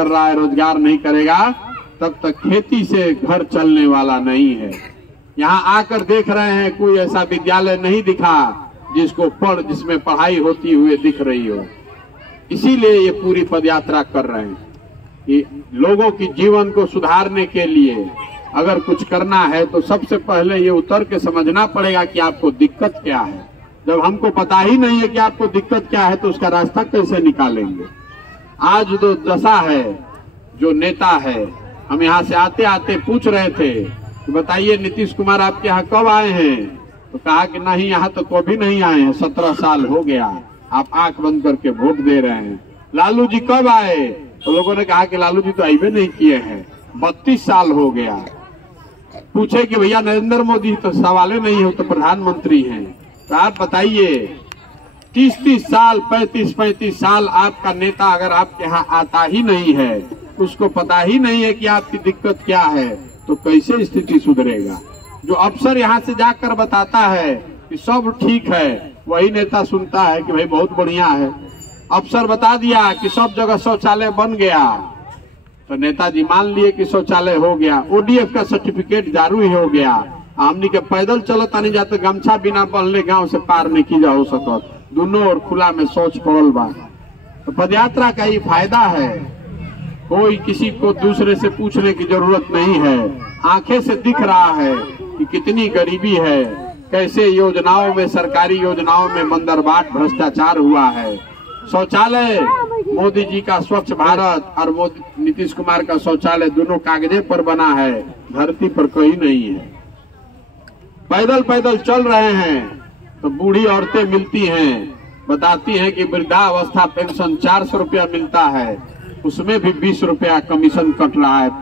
कर रहा है, रोजगार नहीं करेगा, तब तक खेती से घर चलने वाला नहीं है। यहाँ आकर देख रहे हैं कोई ऐसा विद्यालय नहीं दिखा जिसमें पढ़ाई होती हुई दिख रही हो। इसीलिए ये पूरी पदयात्रा कर रहे हैं कि लोगों की जीवन को सुधारने के लिए अगर कुछ करना है तो सबसे पहले ये उतर के समझना पड़ेगा कि आपको दिक्कत क्या है। जब हमको पता ही नहीं है कि आपको दिक्कत क्या है तो उसका रास्ता कैसे निकालेंगे। आज जो दशा है, जो नेता है, हम यहाँ से आते आते पूछ रहे थे कि बताइए नीतीश कुमार आपके यहाँ कब आए हैं, तो कहा कि नहीं यहाँ तो कभी नहीं आए हैं, 17 साल हो गया, आप आंख बंद करके वोट दे रहे हैं। लालू जी कब आए, तो लोगों ने कहा कि लालू जी तो आइबे नहीं किए हैं, 32 साल हो गया। पूछे कि भैया नरेंद्र मोदी तो सवाल नहीं है, तो प्रधानमंत्री हैं, तो आप बताइए 30-30 साल 35-35 साल आपका नेता अगर आपके यहाँ आता ही नहीं है, उसको पता ही नहीं है कि आपकी दिक्कत क्या है, तो कैसे स्थिति सुधरेगा। जो अफसर यहाँ से जाकर बताता है कि सब ठीक है, वही नेता सुनता है कि भाई बहुत बढ़िया है। अफसर बता दिया कि सब जगह शौचालय बन गया, तो नेताजी मान लिए कि शौचालय हो गया, ओडीएफ का सर्टिफिकेट जारी हो गया, हमनी के पैदल चलत नहीं जाते, गमछा बिना बंधले गांव से पार नहीं की जा हो सकत, दोनों और खुला में शौच पड़ल बा। तो पदयात्रा का ही फायदा है, कोई किसी को दूसरे से पूछने की जरूरत नहीं है। आंखें से दिख रहा है कि कितनी गरीबी है, कैसे योजनाओं में, सरकारी योजनाओं में मंदरबाट भ्रष्टाचार हुआ है। शौचालय मोदी जी का स्वच्छ भारत और नीतीश कुमार का शौचालय दोनों कागजे पर बना है, धरती पर कहीं नहीं है। पैदल पैदल चल रहे हैं तो बूढ़ी औरतें मिलती हैं, बताती हैं कि वृद्धावस्था पेंशन 400 रुपया मिलता है, उसमें भी 20 रुपया कमीशन कट रहा है।